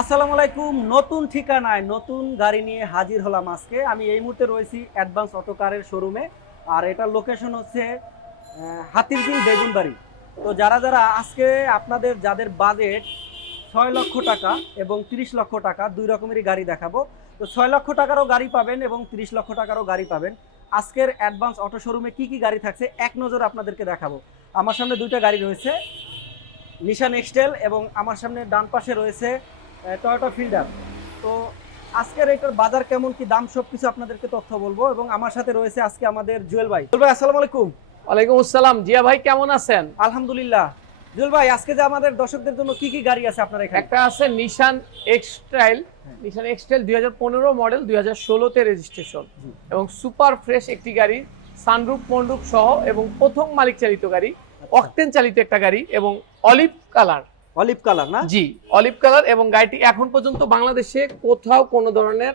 আসসালামু আলাইকুম। নতুন ঠিকানায় নতুন গাড়ি নিয়ে হাজির হলাম আজকে। আমি এই মুহূর্তে রয়েছি অ্যাডভান্স অটো কারের শোরুমে। আর এটার লোকেশন হচ্ছে হাতিরঝিল বেগুনবাড়ি। তো যারা যারা আজকে আপনাদের যাদের বাজেট 6 লক্ষ টাকা এবং 30 লক্ষ টাকা, দুই রকমেরই গাড়ি দেখাবো। তো 6 লক্ষ টাকারও গাড়ি পাবেন এবং 30 লক্ষ টাকারও গাড়ি পাবেন। আজকের অ্যাডভান্স অটো শোরুমে কি কি গাড়ি থাকছে এক নজর আপনাদেরকে দেখাবো। আমার সামনে দুইটা গাড়ি রয়েছে, নিশান এক্সটেল, এবং আমার সামনে ডান পাশে রয়েছে টয়োটা ফিল্ডার। তো আজকের এটার বাজার কেমন কি দাম সবকিছু আপনাদেরকে তথ্য বলবো। এবং আমার সাথে রয়েছে আজকে আমাদের জুয়েল ভাই। জুয়েল ভাই, আসসালামু আলাইকুম। ওয়ালাইকুম আসসালাম। জিয়া ভাই কেমন আছেন? আলহামদুলিল্লাহ। জুয়েল ভাই, আজকে যে আমাদের দর্শকদের জন্য কি কি গাড়ি আছে আপনার এখানে? একটা আছে নিশান এক্সটাইল। নিশান এক্সটাইল 2015 মডেল, 2016 তে রেজিস্ট্রেশন এবং সুপার ফ্রেশ একটি গাড়ি, সানরুফ মন্ডুপ সহ এবং প্রথম মালিক চালিত গাড়ি, অকটেন চালিত একটা গাড়ি এবং অলিভ কালার। অলিভ কালার না? জি, অলিভ কালার। এবং গাড়িটি এখন পর্যন্ত বাংলাদেশে কোথাও কোনো ধরনের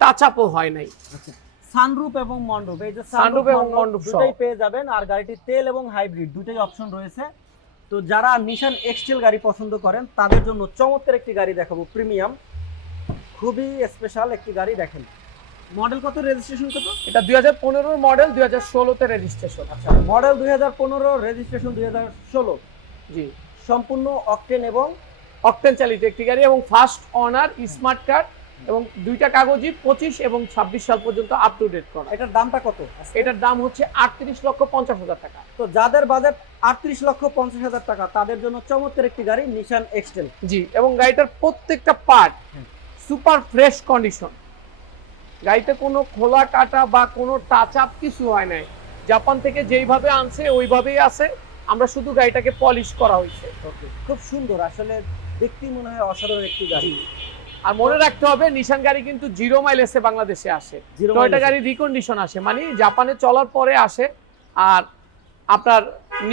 টাচ আপও হয় নাই। আচ্ছা, সানরুফ এবং মন্ডপ, এই যে সানরুফ এবং মন্ডপ দুটোই পেয়ে যাবেন। আর গাড়িটি তেল এবং হাইব্রিড দুটোই অপশন রয়েছে। তো যারা নিশান এক্সটেল গাড়ি পছন্দ করেন তাদের জন্য চমৎকার একটি গাড়ি দেখাবো, প্রিমিয়াম, খুবই স্পেশাল একটি গাড়ি। দেখেন মডেল কত, রেজিস্ট্রেশন কত? এটা 2015 মডেল, 2016 তে রেজিস্ট্রেশন। আচ্ছা, মডেল 2015, রেজিস্ট্রেশন 2016। জি, সম্পূর্ণ অকটেন এবং অকটেন চালিত একটি গাড়ি এবং ফার্স্ট অনার, স্মার্ট কার্ড এবং দুইটা কাগজই 25 এবং 26 সাল পর্যন্ত আপ টু ডেট করা। এটার দামটা কত? এটার দাম হচ্ছে 38,50,000 টাকা। তো যাদের বাজেট 38,50,000 টাকা তাদের জন্য চমৎকার একটি গাড়ি নিশান এক্সটেল। জি, এবং গাড়িটার প্রত্যেকটা পার্ট সুপার ফ্রেশ কন্ডিশন। গাড়িতে কোনো খোলা কাটা বা কোনো টাচ আপ কিছু হয় নাই। জাপান থেকে যেইভাবে আনছে ওইভাবেই আছে, আমরা শুধু গাড়িটাকে পলিশ করা হয়েছে। ওকে, খুব সুন্দর, আসলে দেখতে মনে হয় অসাধারণ একটি গাড়ি। আর মনে রাখতে হবে নিশান গাড়ি কিন্তু 0 মাইলেজে বাংলাদেশে আসে, টয়োটা গাড়ি রিকন্ডিশন আসে, মানে জাপানে চলার পরে আসে। আর আপনার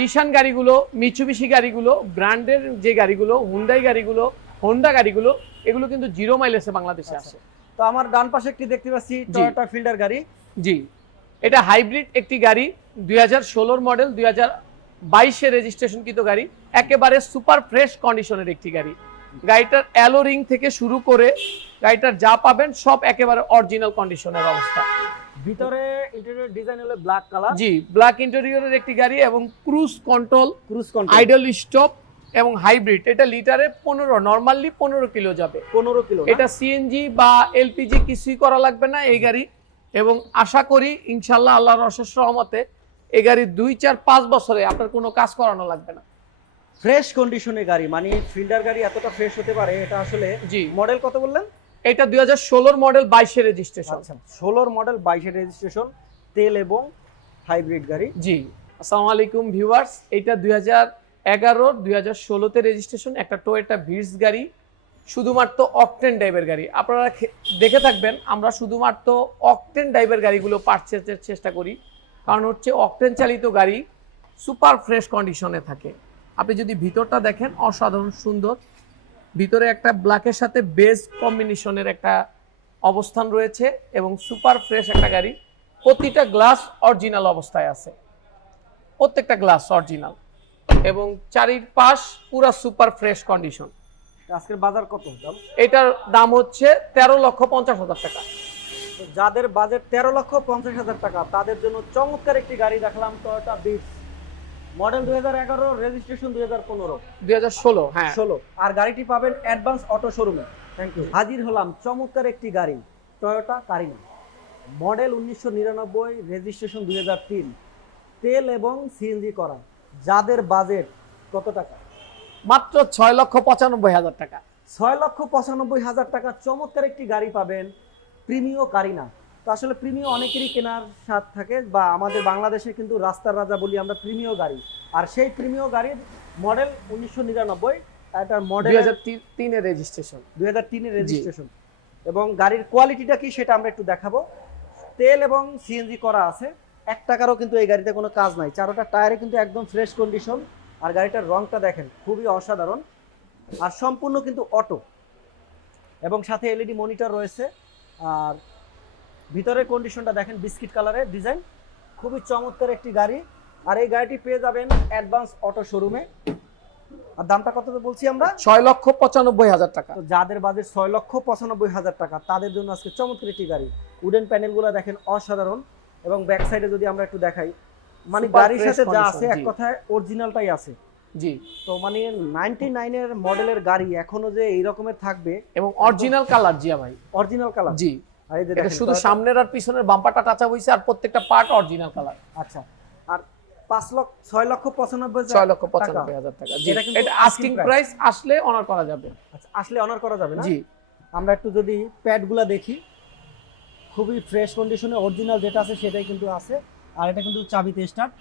নিশান গাড়িগুলো, মিৎসুবিশি গাড়িগুলো, ব্র্যান্ডের যে গাড়িগুলো, হুন্ডাই গাড়িগুলো, হোন্ডা গাড়িগুলো, এগুলো কিন্তু 0 মাইলেজে বাংলাদেশে আসে। তো আমার ডান পাশে একটি দেখতে পাচ্ছি টয়োটা ফিল্ডার গাড়ি। জি, এটা হাইব্রিড একটি গাড়ি, 2016 মডেল, 2022 এ রেজিস্ট্রেশন কৃত গাড়ি, একেবারে সুপার ফ্রেশ কন্ডিশনের একটি গাড়ি। গাড়িটার অ্যালো রিং থেকে শুরু করে গাড়িটার যা পাবেন সব একেবারে অরিজিনাল কন্ডিশনের অবস্থা। ভিতরে ইন্টেরিয়র ডিজাইন হলো ব্ল্যাক কালার। জি, ব্ল্যাক ইন্টেরিয়রের একটি গাড়ি এবং ক্রুজ কন্ট্রোল, আইডল স্টপ এবং হাইব্রিড। এটা লিটারে 15, নরমালি 15 কিলো যাবে। 15 কিলো। এটা সিএনজি বা এলপিজি কিছুই করা লাগবে না এই গাড়ি। এবং আশা করি ইনশাল্লাহ আল্লাহর অশেষ রহমতে এই গাড়ি 2, 4, 5 বছরে আপনার কোনো কাজ করানো লাগবে না। ফ্রেশ কন্ডিশনের গাড়ি, মানে ফিল্ডার গাড়ি এতটা ফ্রেশ হতে পারে, এটা আসলে। জি, মডেল কত বললেন? এটা 2016 মডেল, 22 এর রেজিস্ট্রেশন। আচ্ছা, 16 মডেল, 22 এর রেজিস্ট্রেশন, তেল এবং হাইব্রিড গাড়ি। জি, আসসালামু আলাইকুম ভিউয়ার্স। এটা 2011, 2016 তে রেজিস্ট্রেশন, একটা টয়োটা ভিটস গাড়ি, শুধুমাত্র অকটেন ড্রাইভের গাড়ি। আপনারা দেখে থাকবেন আমরা শুধুমাত্র অকটেন ড্রাইভের গাড়িগুলো পারচেজের চেষ্টা করি, কারণ হচ্ছে অকটেন চালিত গাড়ি সুপার ফ্রেশ কন্ডিশনে থাকে। আপনি যদি ভিতরটা দেখেন, অসাধারণ সুন্দর। ভিতরে একটা ব্ল্যাকের সাথে বেজ কম্বিনেশনের একটা অবস্থান রয়েছে এবং সুপার ফ্রেশ একটা গাড়ি। প্রতিটা গ্লাস অরিজিনাল অবস্থায় আছে, প্রত্যেকটা গ্লাস অরিজিনাল এবং চারিপাশ পুরা সুপার ফ্রেশ কন্ডিশন। আজকের বাজার কত দাম? এটার দাম হচ্ছে 13,50,000 টাকা। তো যাদের বাজেট 13,50,000 টাকা তাদের জন্য চমৎকার একটি গাড়ি দেখলাম, টয়োটা ভিটস, মডেল 2011, রেজিস্ট্রেশন 2015, 2016। হ্যাঁ, 16। আর গাড়িটি পাবেন advance auto showroom. Thank you. হাজির হলাম চমৎকার একটি গাড়ি, টয়োটা কারিনা, মডেল 1999, রেজিস্ট্রেশন 2003, তেল এবং সিএনজি করা। যাদের বাজেট কত টাকা? মাত্র 6,95,000 টাকা। 6,95,000 টাকা চমৎকার একটি গাড়ি পাবেন, প্রিমিও কারিনা। তো আসলে প্রিমিও অনেকেরই কেনার স্বাদ থাকে, বা আমাদের বাংলাদেশে কিন্তু রাস্তার রাজা বলি আমরা প্রিমিও গাড়ি। আর সেই প্রিমিও গাড়ির মডেল 1999, এটার মডেল 2003 এর রেজিস্ট্রেশন। 2003 এর রেজিস্ট্রেশন। এবং গাড়ির কোয়ালিটিটা কি সেটা আমরা একটু দেখাবো। তেল এবং সিএনজি করা আছে, 1 টাকারও কিন্তু এই গাড়িতে কোনো কাজ নাই। চারোটা টায়ারে কিন্তু একদম ফ্রেশ কন্ডিশন। আর গাড়িটার রংটা দেখেন, খুবই অসাধারণ। আর সম্পূর্ণ কিন্তু অটো, এবং সাথে এলইডি মনিটর রয়েছে। আর ভিতরের কন্ডিশনটা দেখেন, বিস্কিট কালারের ডিজাইন, খুবই চমৎকার একটি গাড়ি। আর এই গাড়িটি পেয়ে যাবেন অ্যাডভান্স অটো শোরুমে। আর দামটা কত বলছি আমরা? 6,95,000 টাকা। তো যাদের বাজেট 6,95,000 টাকা তাদের জন্য আজকে চমৎকার একটি গাড়ি। উডেন প্যানেলগুলো দেখেন অসাধারণ, এবং ব্যাক সাইডে যদি আমরা একটু দেখাই, মানে Super গাড়ির fresh সাথে যা condition, আছে এক জি। কথায় অরিজিনালটাই আছে। জি, তো মানে 99 এর মডেলের গাড়ি এখনো যে এই রকমের থাকবে, এবং অরিজিনাল কালার জিয়া ভাই। Original colour. জি, আর এই যে এটা দেখেন শুধু Toyota- সামনের আর পিছনের বাম্পারটা টাচ আপ হইছে, আর প্রত্যেকটা পার্ট অরিজিনাল কালার। আচ্ছা, আর 6,95,000 6,95,000 টাকা। জি, এটা কিন্তু এটা আস্কিং asking price। প্রাইস, আসলে অনার করা যাবে। আচ্ছা, আসলে অনার করা যাবে না? জি, আমরা একটু যদি প্যাডগুলা দেখি, খুবই ফ্রেশ কন্ডিশনে অরিজিনাল যেটা আছে সেটাই কিন্তু আছে। আর এটা কিন্তু চাবিতে স্টার্ট,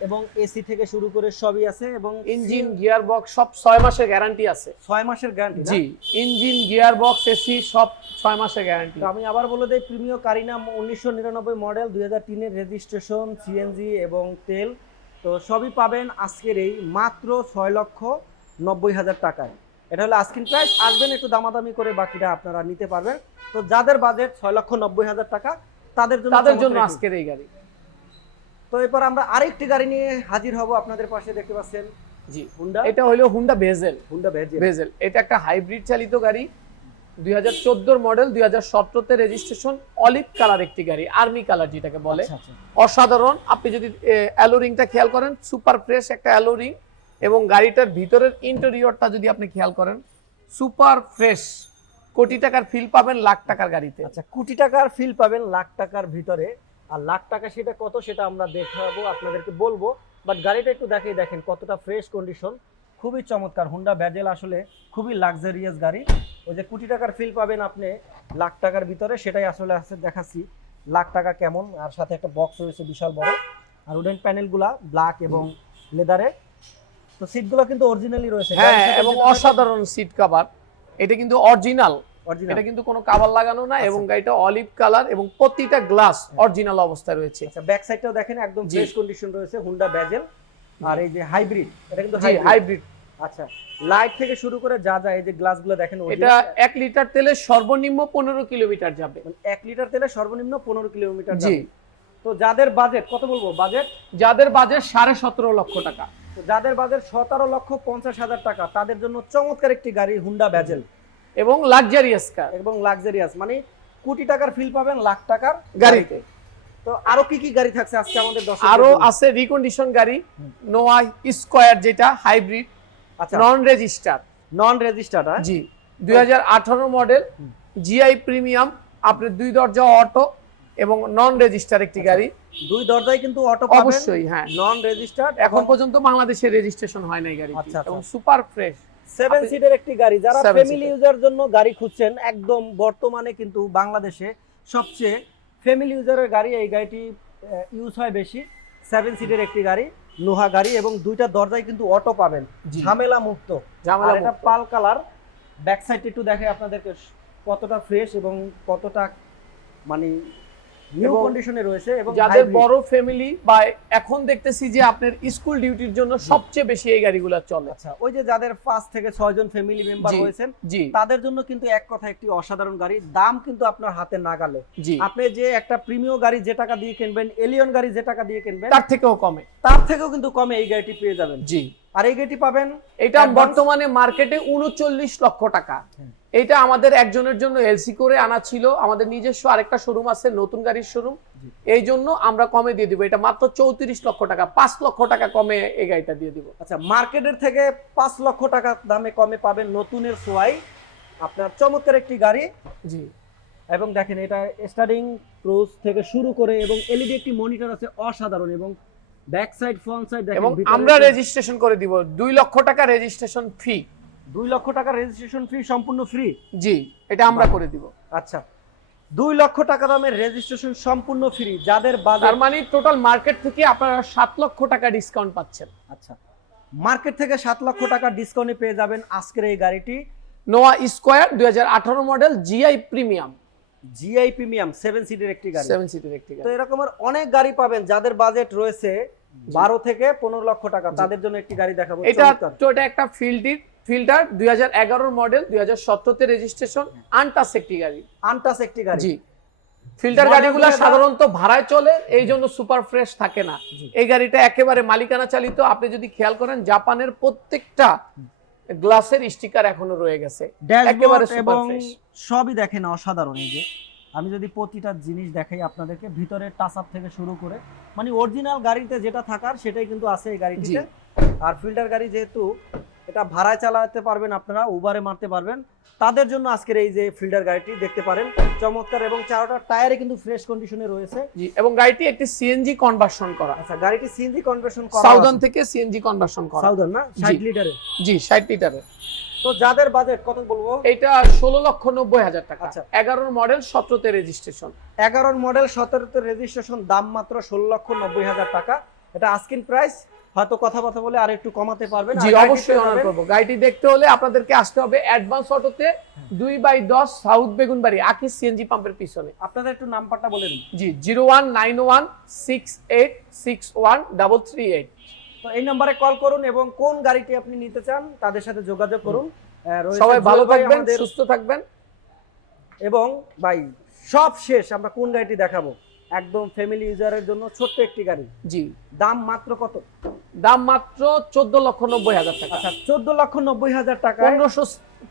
এবং এসি থেকে শুরু করে সবই আছে, এবং ইঞ্জিন গিয়ার বক্স সব 6 মাসের গ্যারান্টি আছে। 6 মাসের গ্যারান্টি। জি, ইঞ্জিন গিয়ার বক্স এসি সব 6 মাসের গ্যারান্টি। আমি আবার বলে দেই, প্রিমিও কারিনা 1999 মডেল, 2003 এর রেজিস্ট্রেশন, সিএনজি এবং তেল। তো সবই পাবেন আজকের এই মাত্র 6,90,000 টাকায়। এটা হলো আস্কিং প্রাইস। আসবেন, একটু দামাদামি করে বাকিটা আপনারা নিতে পারবেন। তো যাদের বাজেট 6,90,000 টাকা তাদের জন্য চমৎকার একটি- আজকের এই গাড়ি। তো এরপর আমরা আরেকটি গাড়ি নিয়ে হাজির হব আপনাদের পাশে। দেখতে পাচ্ছেন জি, হুন্ডা এটা হলো হুন্ডা ভেজেল। ভেজেল। ভেজেল এটা একটা হাইব্রিড চালিত গাড়ি, 2014 মডেল, 2017 তে রেজিস্ট্রেশন, অলিভ কালার একটি গাড়ি, আর্মি কালার যেটাকে বলে। আচ্ছা, আচ্ছা। অসাধারণ। আপনি যদি অ্যালোরিংটা খেয়াল করেন, সুপার ফ্রেশ একটা অ্যালোরিং, এবং গাড়িটার ভিতরের ইন্টেরিয়রটা যদি আপনি খেয়াল করেন, সুপার ফ্রেশ। কোটি টাকার ফিল পাবেন লাখ টাকার গাড়িতে। আচ্ছা, কোটি টাকার ফিল পাবেন লাখ টাকার ভিতরে। আর লাখ টাকা সেটা কত সেটা আমরা দেখাবো, আপনাদেরকে বলবো। বাট গাড়িটা একটু দেখেন কতটা ফ্রেশ কন্ডিশন, খুবই চমৎকার। হুন্ডা ভেজেল আসলে খুবই লাক্সারিয়াস গাড়ি। ওই যে কোটি টাকার ফিল পাবেন আপনি লাখ টাকার ভিতরে, সেটাই আসলে আছে। দেখাচ্ছি লাখ টাকা কেমন। আর সাথে একটা বক্স রয়েছে বিশাল বড়, আর উডেন প্যানেলগুলা ব্ল্যাক এবং লেদারে। তো সিটগুলো কিন্তু অরিজিনালি রয়েছে। হ্যাঁ, এবং অসাধারণ সিট কভার। এটা কিন্তু অরিজিনাল, অরিজিনাল। এটা কিন্তু কোনো কাভার লাগানো না, এবং গাড়িটা অলিভ কালার, এবং প্রতিটা গ্লাস অরিজিনাল অবস্থায় রয়েছে। আচ্ছা, ব্যাক সাইডটাও দেখেন একদম জি। ফ্রেশ কন্ডিশন রয়েছে হুন্ডা ভেজেল। আর এই যে হাইব্রিড, এটা কিন্তু জি, হাইব্রিড। আচ্ছা, লাইট থেকে শুরু করে যা এই যে গ্লাসগুলো দেখেন, এটা 1 লিটার তেলে সর্বনিম্ন 15 কিলোমিটার যাবে। 1 লিটার তেলে সর্বনিম্ন 15 কিলোমিটার জি। যাবে। তো যাদের বাজেট কত বলবো, বাজেট যাদের বাজেট 17.5 লক্ষ টাকা, তো যাদের বাজেট 17,50,000 টাকা তাদের জন্য চমৎকার একটি গাড়ি হুন্ডা ভেজেল, এবং লাক্সারিয়াস কার, এবং লাক্সারিয়াস, মানে কোটি টাকার ফিল পাবেন লাখ টাকার গাড়িতে। তো আরো কি কি গাড়ি থাকছে আজকে আমাদের দর্শকদের আরো জন্য? আছে রিকন্ডিশন গাড়ি, নোয়া স্কয়ার যেটা হাইব্রিড, আচ্ছা, নন রেজিস্টার। নন রেজিস্টার্ড। জি, 2018 মডেল, জিআই প্রিমিয়াম, আপনার 2 দরজা অটো, এবং নন রেজিস্টার একটি গাড়ি। দুই দরজায় কিন্তু অটো পাবেন, অবশ্যই, হ্যাঁ। নন রেজিস্টার্ড। এখন পর্যন্ত বাংলাদেশে রেজিস্ট্রেশন হয় নাই গাড়িটি, আচ্ছা, আচ্ছা। এবং সুপার ফ্রেশ 7 সিটের একটি গাড়ি। যারা 7 ফ্যামিলি সিটার। ইউজার জন্য গাড়ি খুঁজছেন, একদম বর্তমানে কিন্তু বাংলাদেশে সবচেয়ে ফ্যামিলি ইউজারের গাড়ি এই গাড়িটি ইউজ হয় বেশি। 7 সিটের একটি গাড়ি, নোহা গাড়ি, এবং দুইটা দরজায় কিন্তু অটো পাবেন, জি। ঝামেলা মুক্ত। ঝামেলা আর এটা মুক্ত। পাল কালার। ব্যাক সাইড একটু দেখে আপনাদেরকে কতটা ফ্রেশ এবং কতটা মানে নিউ এবং কন্ডিশনে রয়েছে। এবং যাদের hybrid। বড় ফ্যামিলি, বা এখন দেখতেছি যে আপনার স্কুল ডিউটির জন্য সবচেয়ে বেশি এই গাড়িগুলো চলে। আচ্ছা, ওই যে যাদের 5 থেকে 6 জন ফ্যামিলি মেম্বার জি, রয়েছেন, জি, তাদের জন্য কিন্তু এক কথা একটি অসাধারণ গাড়ি। দাম কিন্তু আপনার হাতে নাগালে। জি, আপনি যে একটা প্রিমিয়াম গাড়ি যে টাকা দিয়ে কিনবেন, এলিয়ন গাড়ি যে টাকা দিয়ে কিনবেন, তার থেকেও কমে। তার থেকেও কিন্তু কমে এই গাড়িটি পেয়ে যাবেন। জি, আর এই গাড়িটি পাবেন এটা advance- বর্তমানে মার্কেটে 39 লক্ষ টাকা। এটা আমাদের একজনের জন্য এলসি করে আনা ছিল, আমাদের নিজস্ব আরেকটা শোরুম আছে, নতুন গাড়ির শোরুম, এই জন্য আমরা কমে দিয়ে দিব। এটা মাত্র 34 লক্ষ টাকা, 5 লক্ষ টাকা কমে এই গাড়িটা দিয়ে দিব। আচ্ছা, মার্কেটের থেকে 5 লক্ষ টাকা দামে কমে পাবেন নতুনের সোয়াই আপনার চমৎকার একটি গাড়ি। জি, এবং দেখেন এটা স্টার্টিং ক্রুজ থেকে শুরু করে, এবং এলইডি একটি মনিটর আছে অসাধারণ, এবং ব্যাক সাইড ফ্রন্ট সাইড দেখেন। এবং ভিতরে আমরা রেজিস্ট্রেশন করে দিব 2 লক্ষ টাকা রেজিস্ট্রেশন ফি। 2 লক্ষ টাকা রেজিস্ট্রেশন ফি সম্পূর্ণ ফ্রি। জি, এটা আমরা করে দিব। আচ্ছা, 2 লক্ষ টাকা দামের রেজিস্ট্রেশন সম্পূর্ণ ফ্রি। যাদের বাজার, তার মানে টোটাল মার্কেট থেকে আপনারা 7 লক্ষ টাকা ডিসকাউন্ট পাচ্ছেন। আচ্ছা, মার্কেট থেকে 7 লক্ষ টাকা ডিসকাউন্টে পেয়ে যাবেন আজকের এই গাড়িটি, নোয়া square 2018 model, GI premium, GI premium 7 সিটের একটি গাড়ি। 7 সিটের একটি তো গাড়ি। এরকমের অনেক গাড়ি পাবেন যাদের বাজেট রয়েছে 12 থেকে 15 লক্ষ টাকা, তাদের জন্য একটি গাড়ি দেখাবো। এটা চমৎকার। তো এটা একটা ফিল্টার 2011 মডেল, 2017 তে রেজিস্ট্রেশন, আনটাচ একটি গাড়ি। আনটাচ একটি গাড়ি। জি, ফিল্টার Model গাড়িগুলো 2000 সাধারণত ভাড়ায় চলে, এই জন্য সুপার ফ্রেশ থাকে না। জি। এই গাড়িটা একেবারে মালিকানা চালিত। আপনি যদি খেয়াল করেন জাপানের প্রত্যেকটা গ্লাসের স্টিকার এখনো রয়ে গেছে, একেবারে ড্যাশবোর্ড সুপার এবং ফ্রেশ। সবই দেখেন অসাধারণ। এই যে আমি যদি প্রতিটা জিনিস দেখাই আপনাদেরকে, ভিতরে টাচ আপ থেকে শুরু করে মানে অরিজিনাল গাড়িতে যেটা থাকার সেটাই কিন্তু আছে এই গাড়িটিতে। আর ফিল্টার গাড়ি যেহেতু এটা ভাড়ায় চালাতে পারবেন, আপনারা উবারে মারতে পারবেন, তাদের জন্য আজকের এই যে ফিল্টার গাড়িটি দেখতে পারেন চমৎকার, এবং চারোটা টায়ারে কিন্তু ফ্রেশ কন্ডিশনে রয়েছে। জি, এবং গাড়িটি একটি সিএনজি কনভার্সন করা। আচ্ছা, গাড়িটি সিএনজি কনভার্সন করা সাউদার্ন থেকে সিএনজি কনভার্সন করা। সাউদার্ন না, 60 লিটারের। জি, 60 লিটারের। তো যাদের বাজেট কত বলবো? এটা 16,90,000 টাকা। আচ্ছা। 11 মডেল, 17তে রেজিস্ট্রেশন। 11 মডেল 17তে রেজিস্ট্রেশন, দাম মাত্র 16,90,000 টাকা। এটা আস্কিং প্রাইস, হয়তো কথা বলে আর একটু কমাতে পারবেন। জি, অবশ্যই অনার করব। গাড়িটি দেখতে হলে আপনাদেরকে আসতে হবে অ্যাডভান্স অটোতে 2/10 সাউথ বেগুনবাড়ি আকিস সিএনজি পাম্পের পিছনে। আপনাদের একটু নাম্বারটা বলে দিন। জি, 0191686138। তো এই নম্বরে কল করুন এবং কোন গাড়িটি আপনি নিতে চান তাদের সাথে যোগাযোগ করুন। রয়েছে সবাই ভালো জুয়েল ভাই থাকবেন, আমাদের। সুস্থ থাকবেন। এবং ভাই সব শেষ, আমরা কোন গাড়িটি দেখাবো? একদম ফ্যামিলি ইউজারের জন্য ছোট্ট একটি গাড়ি। জি, দাম মাত্র কত? দাম মাত্র 14,90,000 টাকা। আচ্ছা, 14,90,000 টাকা।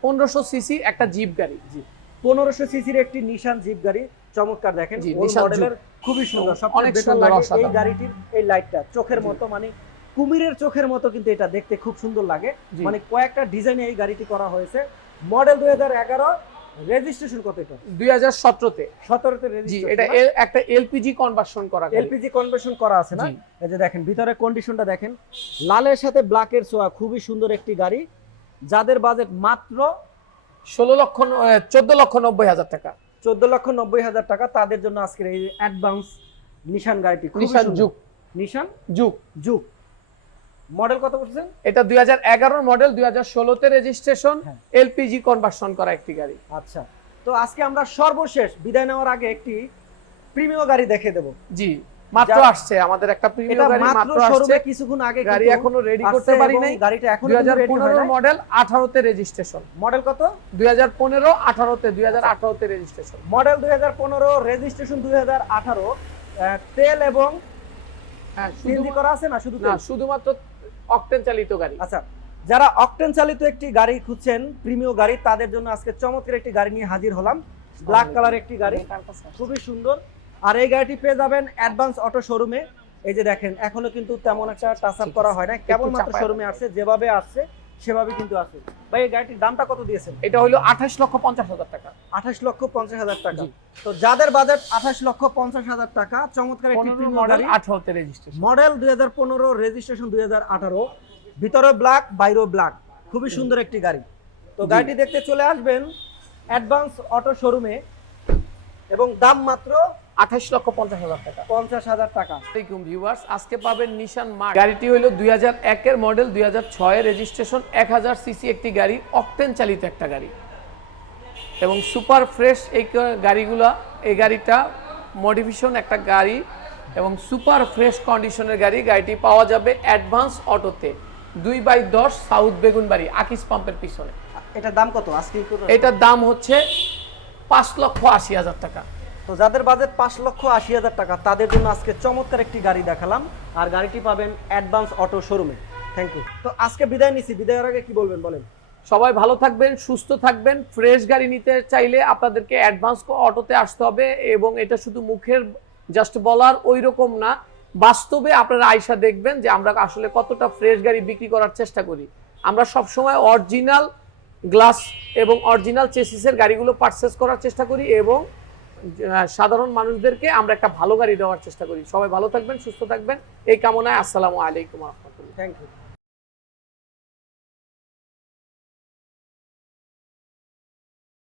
1500 সিসি একটা জিপ গাড়ি। জি, 1500 সিসির একটি নিশান জিপ গাড়ি, চমৎকার। দেখেন জি, ওল্ড নিশান মডেলের, খুবই সুন্দর। অনেক সবচেয়ে বেটার সুন্দর, লাগে এই অসাধারণ। গাড়িটির এই লাইটটা, চোখের মতো, মানে কুমিরের চোখের মতো কিন্তু এটা দেখতে খুব সুন্দর লাগে। জি। মানে কয়েকটা ডিজাইনে এই গাড়িটি করা হয়েছে। মডেল 2011, রেজিস্ট্রেশন কত এটা? 2017তে। 17তে জি, রেজিস্ট্রেশন। এটা একটা এলপিজি কনভার্সন করা গাড়ি। এলপিজি কনভার্সন করা আছে না? জি। এই যে দেখেন ভিতরে কন্ডিশনটা দেখেন, লালের সাথে ব্ল্যাকের ছোঁয়া, খুবই সুন্দর একটি গাড়ি। যাদের বাজেট মাত্র 14,90,000 টাকা। 14,90,000 টাকা, তাদের জন্য আজকের এই অ্যাডভান্স নিশান গাড়িটি। নিশান জুক। নিশান জুক। জুক মডেল কত বলছেন? এটা 2011 মডেল, 2016তে রেজিস্ট্রেশন, হ্যাঁ। এলপিজি কনভার্সন করা একটি গাড়ি। আচ্ছা, তো আজকে আমরা সর্বশেষ বিদায় নেওয়ার আগে একটি প্রিমিয়াম গাড়ি দেখে দেব। জি, মাত্র আসছে আমাদের একটা এটা প্রিমিয়াম গাড়ি, মাত্র মাত্র আসছে। শোরুমে কিছুক্ষণ আগে গাড়ি কিন্তু এখনো রেডি আসছে করতে পারি এবং নাই। গাড়িটা এখনো রেডি হয় 2015 নাই। Model, 18তে registration. মডেল কত? 2015, 18তে, 2018তে রেজিস্ট্রেশন। Model 2015, registration 2018। তেল এবং হ্যাঁ, সিএনজি করা আছে না শুধু না, তেল? শুধুমাত্র অকটেন চালিত গাড়ি। আচ্ছা, যারা অকটেন চালিত একটি গাড়ি খুঁজছেন, প্রিমিয়াম গাড়ি, তাদের জন্য আজকে চমৎকার একটি গাড়ি নিয়ে হাজির হলাম। ব্ল্যাক কালার একটি গাড়ি, খুবই সুন্দর। আর এই গাড়িটি পেয়ে যাবেন অ্যাডভান্স অটো শোরুমে। এই যে দেখেন, এখনো কিন্তু তেমন একটা টাচ আপ করা হয় না, কেবলমাত্র চাপায় শোরুমে আসছে, যেভাবে আসছে সেভাবে কিন্তু আছে। ভাই এই গাড়িটির দামটা কত দিয়েছেন? এটা হলো 28,50,000 টাকা। 28,50,000 টাকা। জি। তো যাদের বাজেট 28,50,000 টাকা, চমৎকার একটি 15 প্রিমিয়াম মডেল, গাড়ি। 18তে রেজিস্ট্রেশন। মডেল 2015, রেজিস্ট্রেশন 2018, ভিতরে ব্ল্যাক, বাইরেও ব্ল্যাক, খুবই সুন্দর একটি গাড়ি। তো জি। গাড়িটি দেখতে চলে আসবেন অ্যাডভান্স অটো শোরুমে, এবং দাম মাত্র 28,50,000 টাকা। 50,000 টাকা। আসসালামু ভিউয়ার্স, আজকে পাবেন নিশান মার্ক। গাড়িটি হলো 2001 এর মডেল, 2006 এর রেজিস্ট্রেশন, 1000 সিসি একটি গাড়ি, অকটেন চালিত একটা গাড়ি এবং সুপার ফ্রেশ এই গাড়িগুলা। এই গাড়িটা মডিফিকেশন একটা গাড়ি এবং সুপার ফ্রেশ কন্ডিশনের গাড়ি। গাড়িটি পাওয়া যাবে অ্যাডভান্স অটোতে 2/10 সাউথ বেগুনবাড়ি আকিস পাম্পের পিছনে। এটার দাম কত আজকে? এটার দাম হচ্ছে 5,80,000 টাকা। তো যাদের বাজেট 5,80,000 টাকা, তাদের জন্য আজকে চমৎকার একটি গাড়ি দেখালাম, আর গাড়িটি পাবেন advance auto showroom. Thank you. তো আজকে বিদায় নিছি, বিদায়ের আগে কি বলবেন বলেন? সবাই ভালো থাকবেন, সুস্থ থাকবেন। ফ্রেশ গাড়ি নিতে চাইলে আপনাদেরকে অ্যাডভান্স অটোতে আসতে হবে, এবং এটা শুধু মুখের জাস্ট বলার ওই রকম না, বাস্তবে আপনারা আয়সা দেখবেন যে আমরা আসলে কতটা ফ্রেশ গাড়ি বিক্রি করার চেষ্টা করি। আমরা সবসময় অরিজিনাল গ্লাস এবং অরিজিনাল চেসিসের গাড়িগুলো পারচেস করার চেষ্টা করি, এবং সাধারণ মানুষদেরকে আমরা একটা ভালো গাড়ি দেওয়ার চেষ্টা করি। সবাই ভালো থাকবেন, সুস্থ থাকবেন, এই কামনায়। আসসালামু আলাইকুম ওয়া রাহমাতুল্লাহ। Thank you.